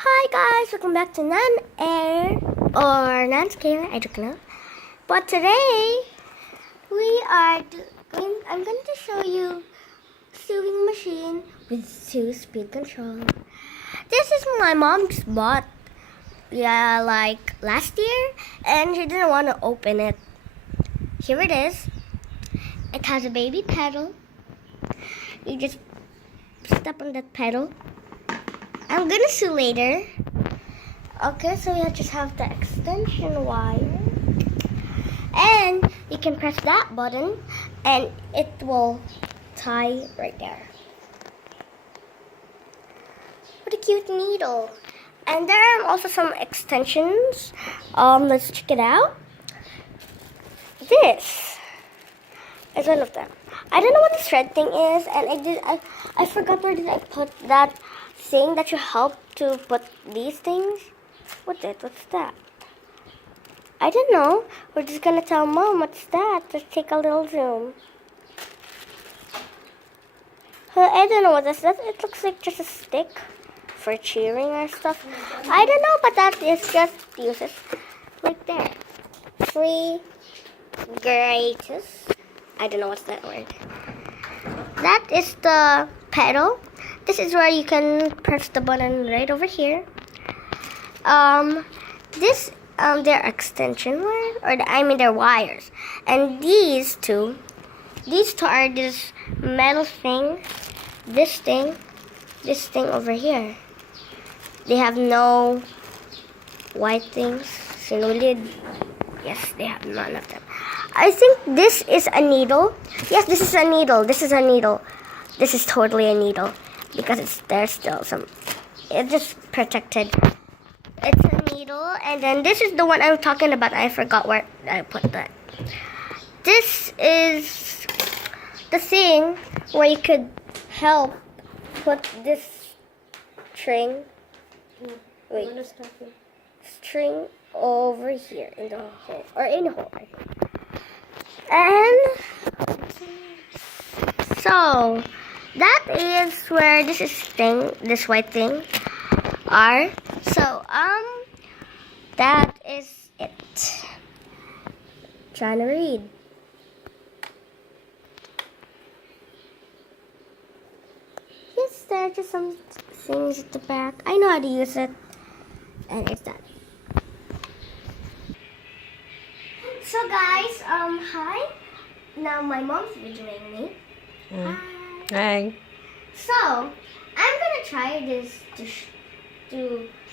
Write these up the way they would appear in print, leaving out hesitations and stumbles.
Hi guys, welcome back to Nan Air or Nan's Care, I don't know. But today I'm going to show you sewing machine with 2-speed control. This is my mom just bought like last year and she didn't want to open it. Here it is. It has a baby pedal. You just step on that pedal. I'm gonna sew later. Okay, so you just have the extension wire. And you can press that button and it will tie right there. What a cute needle. And there are also some extensions. Let's check it out. This is one of them. I don't know what this red thing is, and I forgot where did I put that thing that you help to put these things. What's that? I don't know. We're just gonna tell Mom what's that. Let's take a little zoom. I don't know what this is. It looks like just a stick for cheering or stuff. I don't know, but that is just uses like there. Free greatest. I don't know what's that word. That is the pedal. This is where you can press the button right over here. They're extension wire, they're wires. And these two are this metal thing, this thing over here. They have no white things, so no lid. Yes, they have none of them. I think this is a needle. Yes, this is a needle. This is a needle. This is totally a needle because there's still some. It's just protected. It's a needle, and then this is the one I'm talking about. I forgot where I put that. This is the thing where you could help put this string. Wait, string over here in the hole or in the hole. And so that is where this white thing are. So that is it. Trying to read. Yes, there are just some things at the back. I know how to use it. And it's that. So guys, hi. Now my mom's videoing me. Hi. So I'm gonna try this to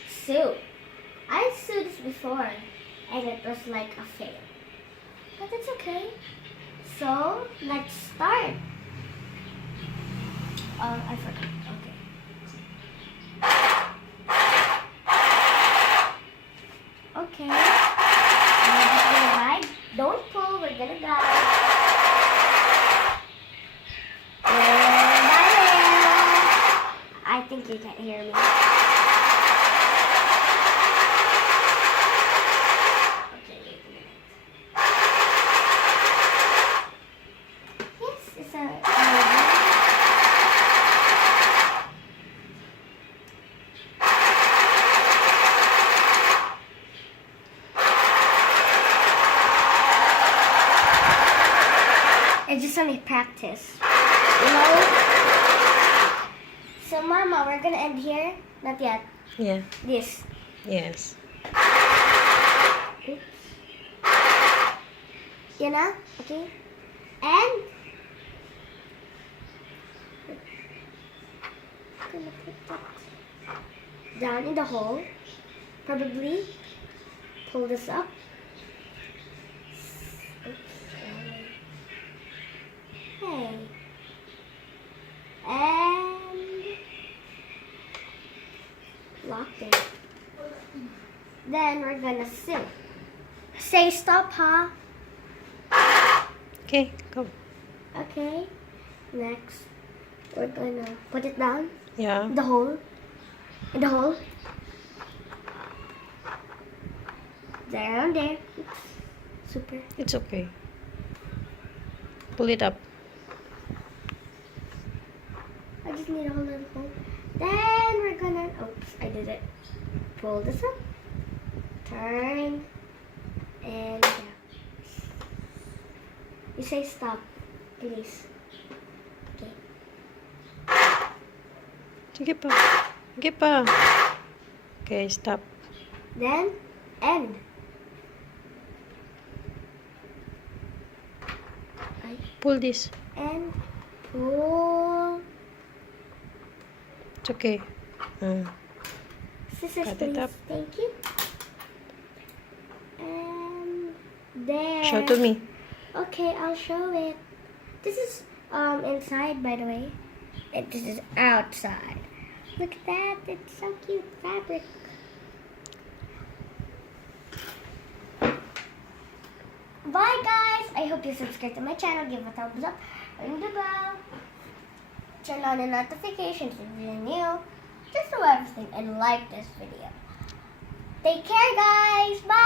sew. I sewed this before, and it was like a fail. But it's okay. So let's start. I forgot. Okay. We're just gonna guide. Don't pull. We're gonna guide. I think you can't hear me. Okay, wait a minute. Yes, it's a. It's just only practice, you know. So, Mama, we're gonna end here. Not yet. Yeah. This. Yes. Oops. You know? Okay. And I'm gonna put that down in the hole. Probably pull this up. Oops. Hey. And lock it. Then we're gonna sew. Say stop, huh? Okay, go. Okay. Next, we're gonna put it down. Yeah. In the hole. In the hole. Down there. Oops. Super. It's okay. Pull it up. I just need a whole little hole. Then we're gonna, oops, I did it. pull this up, turn, and down. You say stop, please. Okay. Sige pa. Sige pa. Okay, stop. Then end. Pull this. And pull. It's okay. Scissors, Cut it please. up. Thank you. And there. Show to me. Okay, I'll show it. This is inside, by the way. And this is outside. Look at that. It's so cute fabric. Bye, guys. I hope you subscribe to my channel. Give a thumbs up. Ring the bell. Turn on the notifications if you're new. Just do everything and like this video. Take care, guys. Bye.